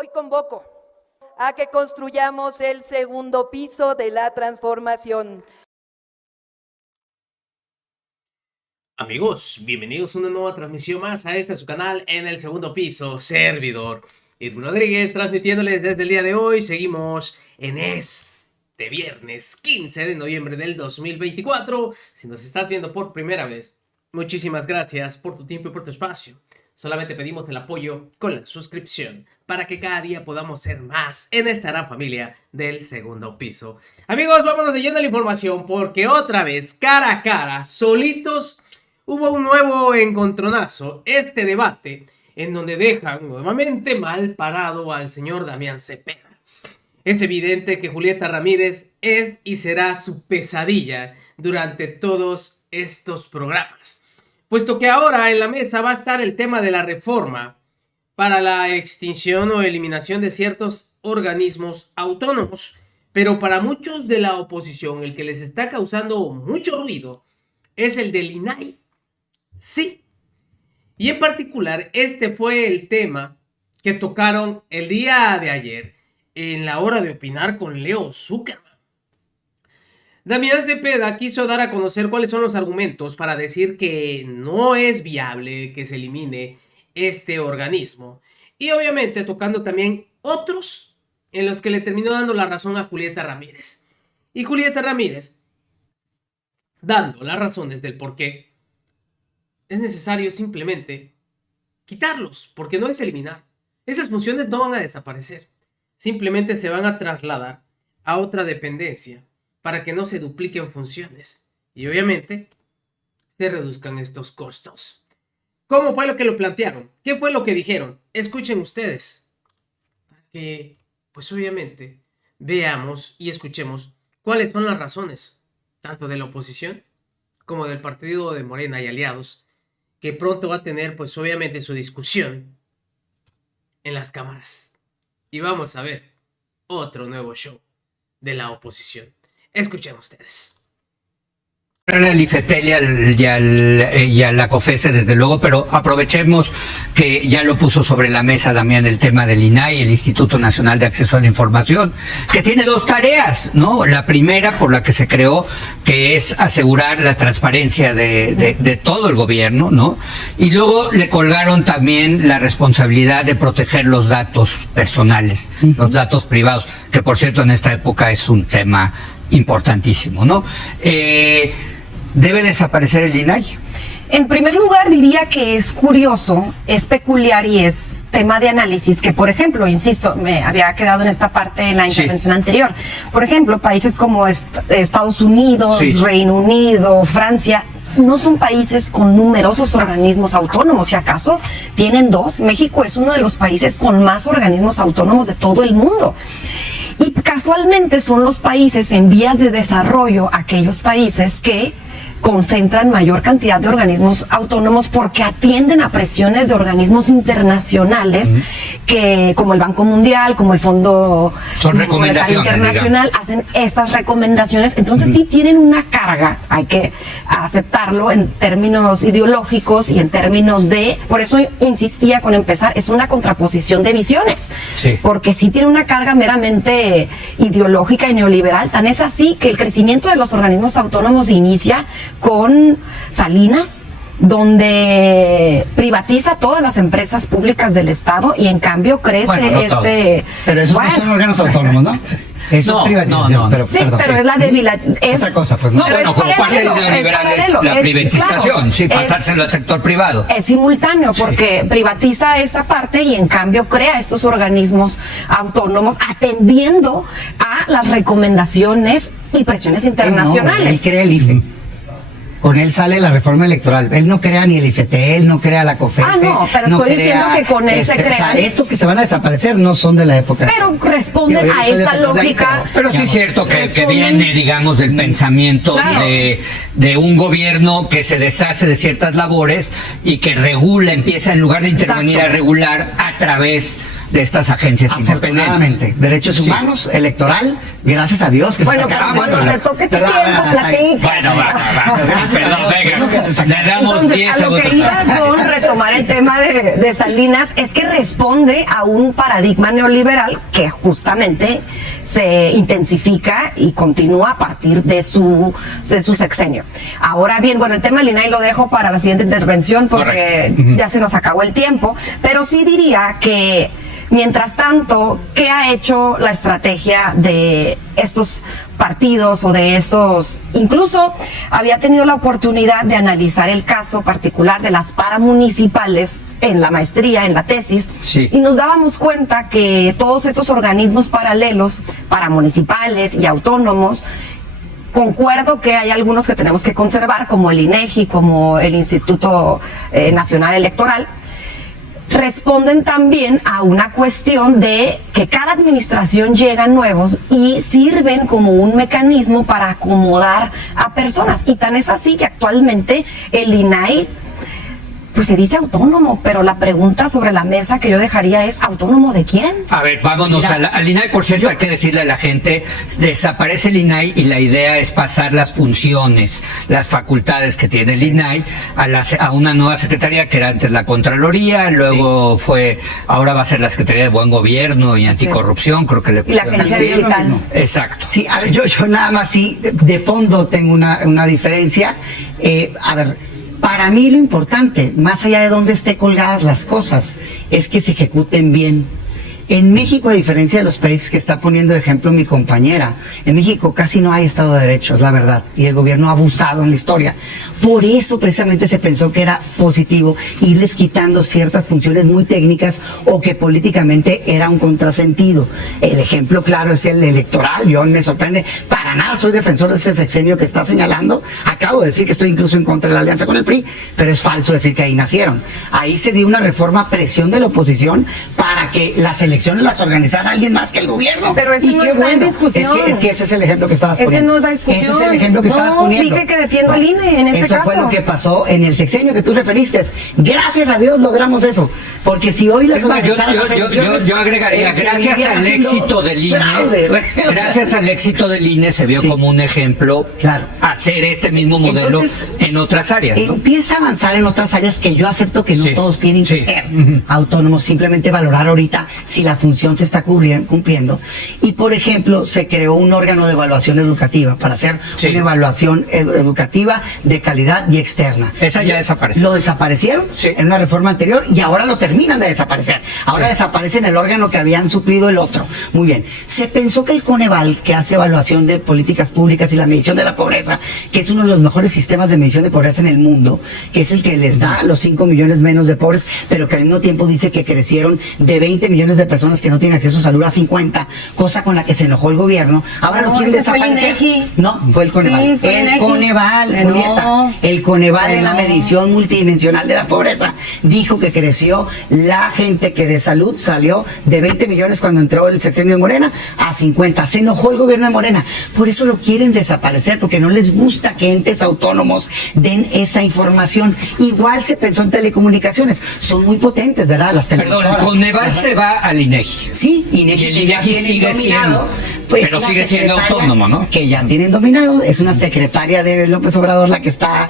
Hoy convoco a que construyamos el segundo piso de la transformación. Amigos, bienvenidos a una nueva transmisión más a su canal En el Segundo Piso, servidor Edwin Rodríguez, transmitiéndoles desde el día de hoy. Seguimos en este viernes 15 de noviembre del 2024. Si nos estás viendo por primera vez, muchísimas gracias por tu tiempo y por tu espacio. Solamente pedimos el apoyo con la suscripción para que cada día podamos ser más en esta gran familia del Segundo Piso. Amigos, vámonos de lleno a la información porque otra vez, cara a cara, solitos, hubo un nuevo encontronazo, este debate, en donde dejan nuevamente mal parado al señor Damián Cepeda. Es evidente que Julieta Ramírez es y será su pesadilla durante todos estos programas, puesto que ahora en la mesa va a estar el tema de la reforma para la extinción o eliminación de ciertos organismos autónomos, pero para muchos de la oposición el que les está causando mucho ruido es el del INAI. Sí, y en particular este fue el tema que tocaron el día de ayer en la hora de opinar con Leo Zuckerman. Damián Cepeda quiso dar a conocer cuáles son los argumentos para decir que no es viable que se elimine este organismo, y obviamente tocando también otros en los que le terminó dando la razón a Julieta Ramírez. Y Julieta Ramírez dando las razones del por qué es necesario simplemente quitarlos, porque no es eliminar. Esas funciones no van a desaparecer. Simplemente se van a trasladar a otra dependencia para que no se dupliquen funciones. Y obviamente se reduzcan estos costos. ¿Cómo fue lo que lo plantearon? ¿Qué fue lo que dijeron? Escuchen ustedes. Para que, pues obviamente, veamos y escuchemos cuáles son las razones, tanto de la oposición como del partido de Morena y aliados, que pronto va a tener, pues obviamente, su discusión en las cámaras. Y vamos a ver otro nuevo show de la oposición. Escuchen ustedes. Al IFETEL y a la COFESE, desde luego, pero aprovechemos que ya lo puso sobre la mesa Damián el tema del INAI, el Instituto Nacional de Acceso a la Información, que tiene dos tareas, ¿no? La primera, por la que se creó, que es asegurar la transparencia de todo el gobierno, ¿no? Y luego le colgaron también la responsabilidad de proteger los datos personales, los datos privados, que por cierto en esta época es un tema importantísimo, ¿no? ¿Debe desaparecer el INAI? En primer lugar, diría que es curioso, es peculiar y es tema de análisis que, por ejemplo, insisto, me había quedado en esta parte en la intervención anterior. Por ejemplo, países como Estados Unidos, Reino Unido, Francia, no son países con numerosos organismos autónomos, si acaso tienen dos. México es uno de los países con más organismos autónomos de todo el mundo. Y casualmente son los países en vías de desarrollo, aquellos países que concentran mayor cantidad de organismos autónomos porque atienden a presiones de organismos internacionales que, como el Banco Mundial, como el Fondo Monetario Internacional, digamos, hacen estas recomendaciones. Entonces sí tienen una carga, hay que aceptarlo en términos ideológicos y en términos de, por eso insistía con empezar, es una contraposición de visiones, porque sí tiene una carga meramente ideológica y neoliberal. Tan es así que el crecimiento de los organismos autónomos inicia con Salinas, donde privatiza todas las empresas públicas del Estado y en cambio crece Pero esos no son órganos autónomos, ¿no? Eso es privatización. Pero, sí, perdón, pero es la debilidad. Otra cosa, pues no. Bueno, como parte de la privatización, pasárselo al sector privado. Es simultáneo, porque privatiza esa parte y en cambio crea estos organismos autónomos atendiendo a las recomendaciones y presiones internacionales. Él crea el IFE. Con él sale la reforma electoral. Él no crea ni el IFETEL, no crea la COFESE. No, pero estoy diciendo que con él se crea. O sea, estos que se van a desaparecer no son de la época. Pero responden a esa lógica. Pero sí es cierto que viene, digamos, del pensamiento de un gobierno que se deshace de ciertas labores y que regula, empieza en lugar de intervenir a regular a través de estas agencias independientes. Afortunadamente, derechos Sí. humanos, electoral, gracias a Dios que Bueno, se pero sacaron. cuando te toque tu Perdón, tiempo, platica. Bueno, va. Sí, perdón, venga. Le damos Entonces, 10 a lo segundos. que iba con retomar el tema de Salinas es que responde a un paradigma neoliberal que justamente se intensifica y continúa a partir de su sexenio. Ahora bien, bueno, el tema del INAI lo dejo para la siguiente intervención porque Correcto. ya se nos acabó el tiempo, pero sí diría que mientras tanto, ¿qué ha hecho la estrategia de estos partidos o de estos? Incluso había tenido la oportunidad de analizar el caso particular de las paramunicipales en la maestría, en la tesis, Sí. y nos dábamos cuenta que todos estos organismos paralelos, paramunicipales y autónomos, concuerdo que hay algunos que tenemos que conservar, como el INEGI, como el Instituto Nacional Electoral, responden también a una cuestión de que cada administración llegan nuevos y sirven como un mecanismo para acomodar a personas. Y tan es así que actualmente el INAI pues se dice autónomo, pero la pregunta sobre la mesa que yo dejaría es, ¿autónomo de quién? A ver, vámonos al INAI. Por cierto, hay que decirle a la gente, desaparece el INAI y la idea es pasar las funciones, las facultades que tiene el INAI a una nueva secretaría que era antes la Contraloría, luego ahora va a ser la Secretaría de Buen Gobierno y Anticorrupción, creo que le Y la agencia digital. Exacto. Sí, a ver, yo nada más sí, de fondo tengo una diferencia. A ver, para mí lo importante, más allá de dónde esté colgadas las cosas, es que se ejecuten bien. En México, a diferencia de los países que está poniendo de ejemplo mi compañera, en México casi no hay Estado de Derecho, es la verdad, y el gobierno ha abusado en la historia. Por eso precisamente se pensó que era positivo irles quitando ciertas funciones muy técnicas o que políticamente era un contrasentido. El ejemplo claro es el electoral. Yo me sorprende, para nada soy defensor de ese sexenio que está señalando. Acabo de decir que estoy incluso en contra de la alianza con el PRI, pero es falso decir que ahí nacieron. Ahí se dio una reforma a presión de la oposición para que las elecciones las organizara alguien más que el gobierno. Pero ese Y no qué está en bueno. discusión. Es que ese es el ejemplo que estabas Ese poniendo. no da discusión. Ese es el ejemplo que estabas poniendo. Dije que defiendo al INE en este eso caso. fue lo que pasó en el sexenio que tú referiste. Gracias a Dios logramos eso. Porque si hoy las Es más, organizaran las elecciones, yo agregaría, gracias seguiría al siendo éxito del INE, fraude. gracias al éxito del INE se vio Sí. como un ejemplo Claro. hacer este mismo modelo Entonces, en otras áreas, ¿no? Empieza a avanzar en otras áreas que yo acepto que no Sí. todos tienen que Sí. ser autónomos, simplemente valorar ahorita si la función se está cumpliendo. Y por ejemplo, se creó un órgano de evaluación educativa para hacer Sí. una evaluación educativa de calidad y externa. Esa ya desapareció. Lo desaparecieron Sí. en una reforma anterior y ahora lo terminan de desaparecer. Ahora Sí. desaparecen el órgano que habían suplido el otro. Muy bien. Se pensó que el Coneval, que hace evaluación de políticas públicas y la medición de la pobreza, que es uno de los mejores sistemas de medición de pobreza en el mundo, que es el que les da los 5 millones menos de pobres, pero que al mismo tiempo dice que crecieron de 20 millones de personas que no tienen acceso a salud a 50, cosa con la que se enojó el gobierno. Ahora No, lo quieren ese fue el desaparecer. INEGI. No, fue el Coneval. Sí, fue el el INEGI. Coneval, No. Julieta. El Coneval en la No. medición multidimensional de la pobreza dijo que creció la gente que de salud salió de 20 millones cuando entró el sexenio de Morena a 50. Se enojó el gobierno de Morena. Por eso lo quieren desaparecer, porque no les gusta que entes autónomos den esa información. Igual se pensó en telecomunicaciones. Son muy potentes, ¿verdad? Las Perdón, televisoras. Coneval se va al INEGI. Sí, Y el INEGI sigue siendo, pero una sigue siendo secretaria autónomo, ¿no? Que ya tienen dominado, es una secretaria de López Obrador la que está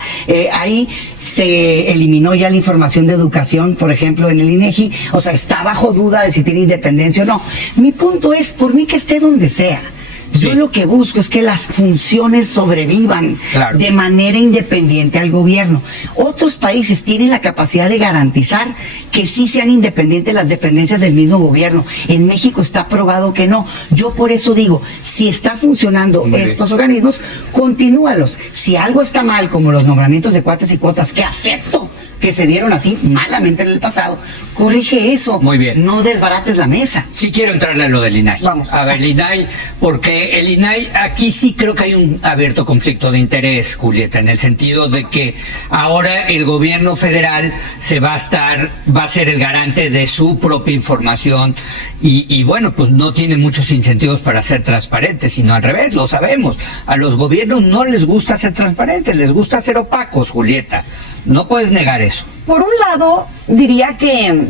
ahí. Se eliminó ya la información de educación, por ejemplo, en el INEGI. O sea, está bajo duda de si tiene independencia o no. Mi punto es, por mí que esté donde sea. Yo Sí. lo que busco es que las funciones sobrevivan Claro. de manera independiente al gobierno. Otros países tienen la capacidad de garantizar que sí sean independientes las dependencias del mismo gobierno. En México está probado que no. Yo por eso digo, si está funcionando Muy bien. estos organismos, continúalos. Si algo está mal, como los nombramientos de cuates y cuotas, que acepto que se dieron así malamente en el pasado, corrige eso. Muy bien. No desbarates la mesa. Sí quiero entrarle a lo del INAI. Vamos. A ver, el INAI, porque el INAI, aquí sí creo que hay un abierto conflicto de interés, Julieta, en el sentido de que ahora el gobierno federal va a ser el garante de su propia información y bueno, pues no tiene muchos incentivos para ser transparentes, sino al revés, lo sabemos. A los gobiernos no les gusta ser transparentes, les gusta ser opacos, Julieta. No puedes negar eso. Por un lado, diría que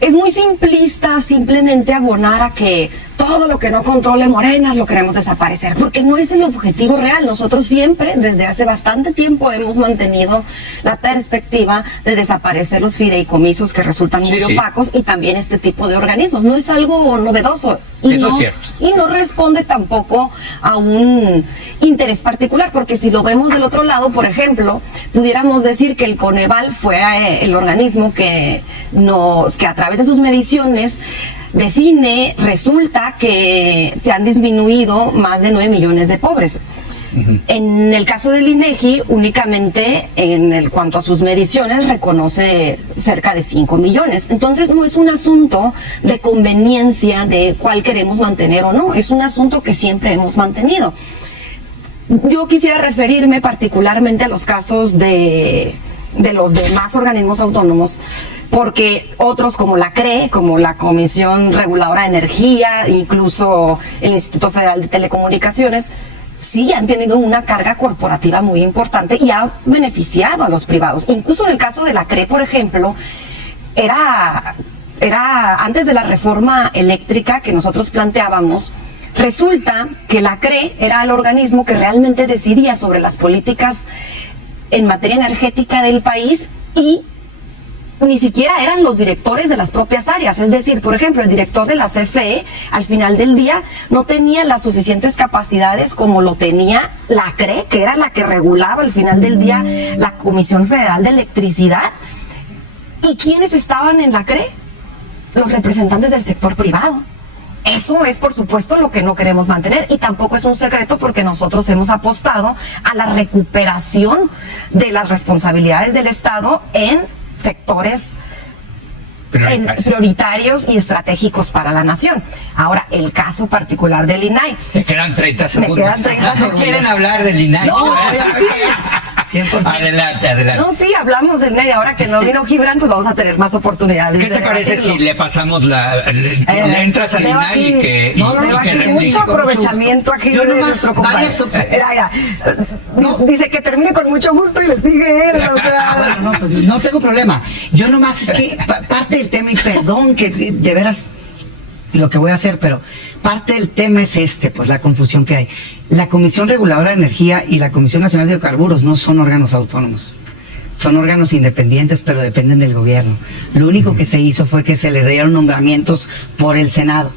es muy simplista simplemente abonar a que todo lo que no controle Morena lo queremos desaparecer, porque no es el objetivo real. Nosotros siempre, desde hace bastante tiempo, hemos mantenido la perspectiva de desaparecer los fideicomisos que resultan muy opacos y también este tipo de organismos. No es algo novedoso y, Eso no, es cierto. y no responde tampoco a un interés particular, porque si lo vemos del otro lado, por ejemplo, pudiéramos decir que el Coneval fue el organismo que a través de sus mediciones resulta que se han disminuido más de 9 millones de pobres. En el caso del INEGI, únicamente cuanto a sus mediciones, reconoce cerca de 5 millones. Entonces, no es un asunto de conveniencia de cuál queremos mantener o no, es un asunto que siempre hemos mantenido. Yo quisiera referirme particularmente a los casos de los demás organismos autónomos, porque otros como la CRE, como la Comisión Reguladora de Energía, incluso el Instituto Federal de Telecomunicaciones, sí han tenido una carga corporativa muy importante y ha beneficiado a los privados. Incluso en el caso de la CRE, por ejemplo, era antes de la reforma eléctrica que nosotros planteábamos, resulta que la CRE era el organismo que realmente decidía sobre las políticas en materia energética del país y ni siquiera eran los directores de las propias áreas. Es decir, por ejemplo, el director de la CFE, al final del día, no tenía las suficientes capacidades como lo tenía la CRE, que era la que regulaba al final del día la Comisión Federal de Electricidad. ¿Y quiénes estaban en la CRE? Los representantes del sector privado. Eso es, por supuesto, lo que no queremos mantener y tampoco es un secreto porque nosotros hemos apostado a la recuperación de las responsabilidades del Estado en sectores prioritarios y estratégicos para la nación. Ahora, el caso particular del INAI. Te quedan 30 segundos. Me quedan 30 ¿No segundos. quieren hablar del INAI? No, 100%. Adelante. No, sí, hablamos del INAI. Ahora que no vino Gibran, pues vamos a tener más oportunidades. ¿Qué te parece debatirlo. si le pasamos le entras al Veo INAI y aquí- que no, y aquí que replique? mucho aprovechamiento aquí Yo de nomás, nuestro compañero. varias opciones. Mira, dice que termine con mucho gusto y le sigue él, o sea... Bueno, no, pues no tengo problema. Yo nomás es que parte del tema, y perdón que de veras lo que voy a hacer, pero parte del tema es pues la confusión que hay. La Comisión Reguladora de Energía y la Comisión Nacional de Hidrocarburos no son órganos autónomos. Son órganos independientes, pero dependen del gobierno. Lo único que se hizo fue que se le dieron nombramientos por el Senado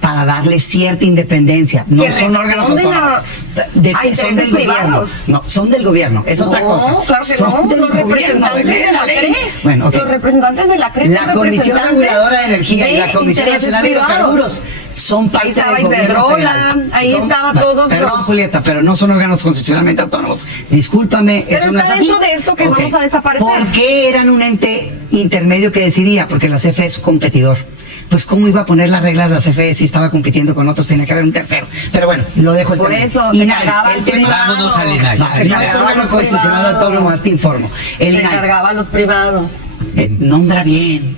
para darle cierta independencia. No Que son órganos responden autónomos. a Son intereses del gobierno. privados. No, son del gobierno. Es otra No, cosa. claro que son no, del los gobierno. representantes de la CRE. Bueno, ok. Los representantes de la CRE La son Comisión representantes Reguladora de Energía y la de Comisión intereses Nacional de privados. Hidrocarburos son parte Ahí estaba del gobierno Iberdrola, federal. ahí estaba todos Perdón, los- Julieta, pero no son órganos constitucionalmente autónomos. Discúlpame, Pero eso no es está así. dentro de esto que Ok. vamos a desaparecer. ¿Por qué eran un ente intermedio que decidía? Porque la CFE es su competidor. Pues cómo iba a poner las reglas de la CFE si estaba compitiendo con otros, tenía que haber un tercero. Pero bueno, lo dejo el Por tema. eso, Y se nada, cargaba el el tema. privado. Vámonos al INAI. No, no es órgano constitucional autónomo, más te informo. El Se INAI encargaba a los privados. nombra bien.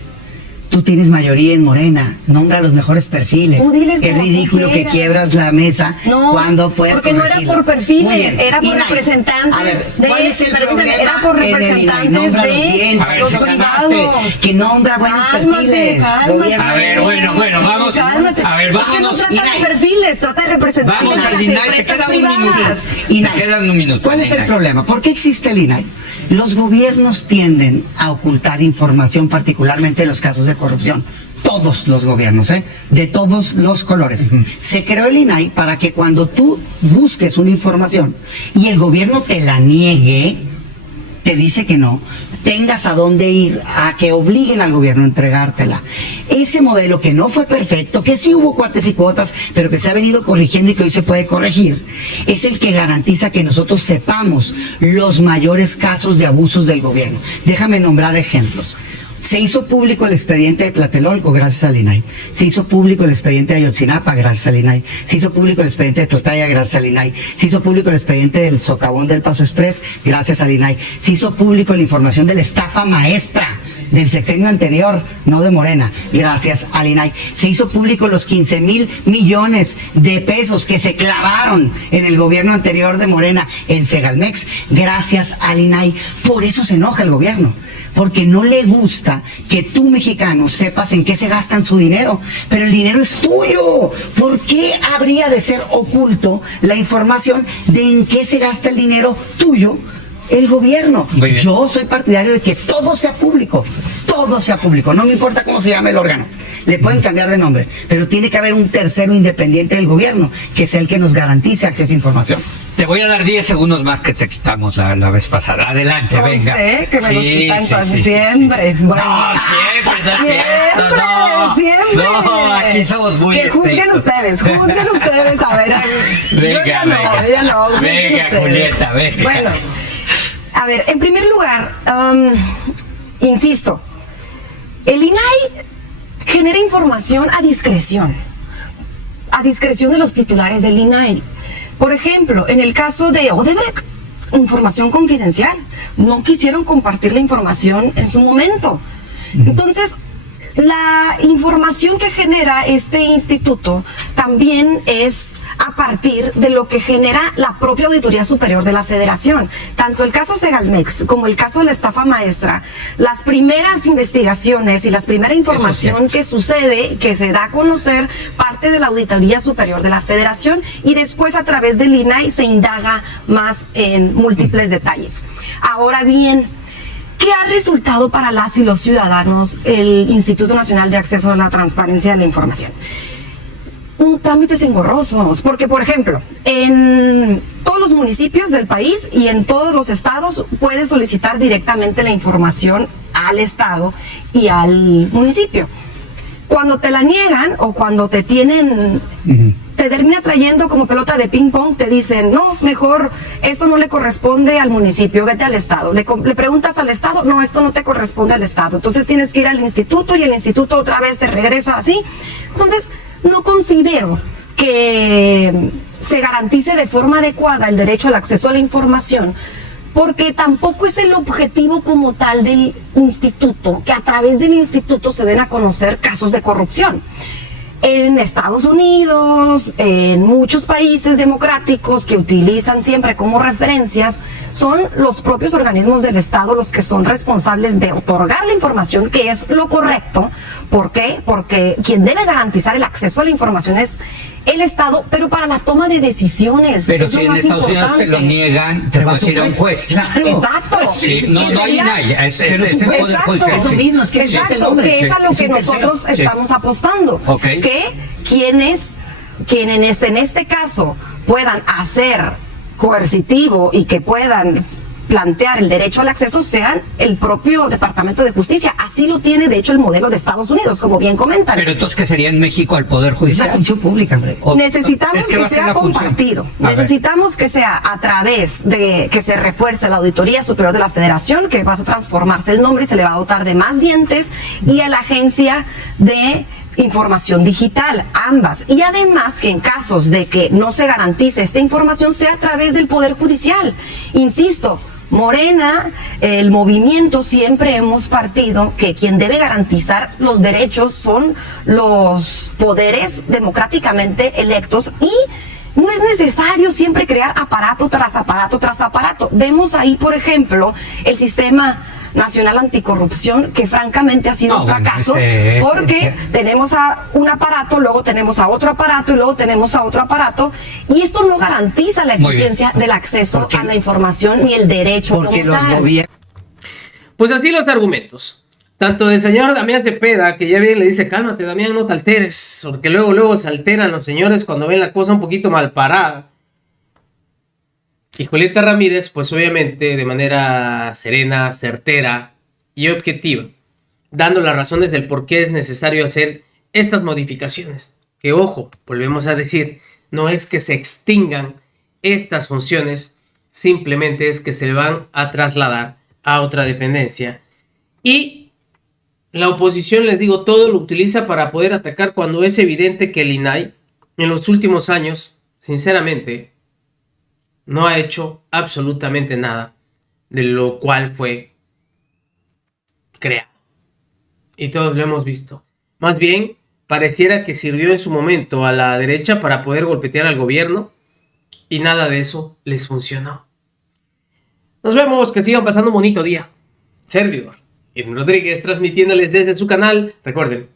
Tú tienes mayoría en Morena, nombra los mejores perfiles. Tú diles Es como tú ridículo que quieras. quiebras la mesa No, cuando puedes porque no era corregirlo. por perfiles, Muy bien. era por INAI. representantes A ver, de- ¿cuál es el permíteme, problema era por en el INAI? representantes Nómbralos de bien, A ver, los si ganaste, privados. que nombra buenos Cálmate, perfiles. cálmate. Gobierno. A ver, bueno, vamos. Cálmate. A ver, Es que no vámonos. trata INAI. de perfiles, trata de representantes Vamos de al las INAI, te empresas queda un minuto. privadas. INAI. Te quedan un minuto. ¿Cuál es el INAI. problema? ¿Por qué existe el INAI? Los gobiernos tienden a ocultar información, particularmente en los casos de corrupción. Todos los gobiernos, de todos los colores. Se creó el INAI para que cuando tú busques una información y el gobierno te la niegue, te dice que no, tengas a dónde ir, a que obliguen al gobierno a entregártela. Ese modelo que no fue perfecto, que sí hubo cuates y cuotas, pero que se ha venido corrigiendo y que hoy se puede corregir, es el que garantiza que nosotros sepamos los mayores casos de abusos del gobierno. Déjame nombrar ejemplos. Se hizo público el expediente de Tlatelolco gracias al INAI. Se hizo público el expediente de Ayotzinapa gracias al INAI. Se hizo público el expediente de Tlataya gracias al INAI. Se hizo público el expediente del socavón del Paso Express gracias al INAI. Se hizo público la información de la estafa maestra del sexenio anterior, no de Morena, gracias al INAI. Se hizo público los 15,000 millones de pesos que se clavaron en el gobierno anterior de Morena en Segalmex, gracias al INAI. Por eso se enoja el gobierno, porque no le gusta que tú, mexicano, sepas en qué se gastan su dinero, pero el dinero es tuyo. ¿Por qué habría de ser oculto la información de en qué se gasta el dinero tuyo? El gobierno. Yo soy partidario de que todo sea público, no me importa cómo se llame el órgano, le pueden cambiar de nombre, pero tiene que haber un tercero independiente del gobierno, que sea el que nos garantice acceso a información. Te voy a dar 10 segundos más que te quitamos la vez pasada. Adelante, No venga. sé, que me los quitan sí, siempre. sí. Bueno. No, siempre, no es cierto, no. Siempre. No, aquí somos muy Que juzguen estrictos. ustedes, a ver. Venga, juzguen venga, ustedes. Julieta, venga. Bueno, a ver, en primer lugar, insisto, el INAI genera información a discreción de los titulares del INAI. Por ejemplo, en el caso de Odebrecht, información confidencial. No quisieron compartir la información en su momento. Entonces, la información que genera este instituto también es a partir de lo que genera la propia Auditoría Superior de la Federación. Tanto el caso Segalmex como el caso de la estafa maestra, las primeras investigaciones y la primera información que sucede, que se da a conocer, parte de la Auditoría Superior de la Federación, y después a través del INAI se indaga más en múltiples detalles. Ahora bien, ¿qué ha resultado para las y los ciudadanos el Instituto Nacional de Acceso a la Transparencia de la Información? Trámites engorrosos, porque por ejemplo, en todos los municipios del país y en todos los estados puedes solicitar directamente la información al estado y al municipio. Cuando te la niegan o cuando te tienen, te termina trayendo como pelota de ping pong, te dicen, no, mejor esto no le corresponde al municipio, vete al estado. Le preguntas al estado, no, esto no te corresponde al estado. Entonces tienes que ir al instituto y el instituto otra vez te regresa así. Entonces, no considero que se garantice de forma adecuada el derecho al acceso a la información, porque tampoco es el objetivo como tal del instituto, que a través del instituto se den a conocer casos de corrupción. En Estados Unidos, en muchos países democráticos que utilizan siempre como referencias, son los propios organismos del Estado los que son responsables de otorgar la información, que es lo correcto. ¿Por qué? Porque quien debe garantizar el acceso a la información es el Estado, pero para la toma de decisiones. Pero es si lo en más Estados Unidos te lo importante. niegan, te vas a ir a un juez. Claro. Exacto. Sí, no hay nadie. Es el poder Exacto. judicial. Es lo mismo, es que Exacto, el hombre. que es a lo Es que un tercero. nosotros estamos apostando. Ok. Que quienes en este caso puedan hacer coercitivo y que puedan plantear el derecho al acceso sean el propio Departamento de Justicia. Así lo tiene, de hecho, el modelo de Estados Unidos, como bien comentan. Pero entonces, ¿qué sería en México al Poder Es la Judicial? función pública, hombre. Es Necesitamos va a que ser sea la función. compartido. A ver. Necesitamos que sea a través de que se refuerce la Auditoría Superior de la Federación, que va a transformarse el nombre y se le va a dotar de más dientes, y a la Agencia de Información Digital, ambas. Y además que en casos de que no se garantice esta información sea a través del Poder Judicial. Insisto, Morena, el movimiento, siempre hemos partido que quien debe garantizar los derechos son los poderes democráticamente electos, y no es necesario siempre crear aparato tras aparato tras aparato. Vemos ahí, por ejemplo, el Sistema Nacional Anticorrupción, que francamente ha sido un fracaso, porque tenemos a un aparato, luego tenemos a otro aparato y luego tenemos a otro aparato, y esto no garantiza la eficiencia del acceso a la información ni el derecho Porque como los tal. gobiernos. Pues así los argumentos. Tanto del señor Damián Cepeda, que ya bien le dice, cálmate Damián, no te alteres, porque luego se alteran los señores cuando ven la cosa un poquito mal parada. Y Julieta Ramírez, pues obviamente de manera serena, certera y objetiva, dando las razones del por qué es necesario hacer estas modificaciones. Que ojo, volvemos a decir, no es que se extingan estas funciones, simplemente es que se van a trasladar a otra dependencia. Y la oposición, les digo, todo lo utiliza para poder atacar cuando es evidente que el INAI en los últimos años, sinceramente, no ha hecho absolutamente nada de lo cual fue creado. Y todos lo hemos visto. Más bien, pareciera que sirvió en su momento a la derecha para poder golpetear al gobierno y nada de eso les funcionó. Nos vemos, que sigan pasando un bonito día. Servidor Irving Rodríguez transmitiéndoles desde su canal. Recuerden,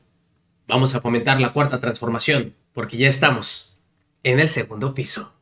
vamos a fomentar la cuarta transformación porque ya estamos en el segundo piso.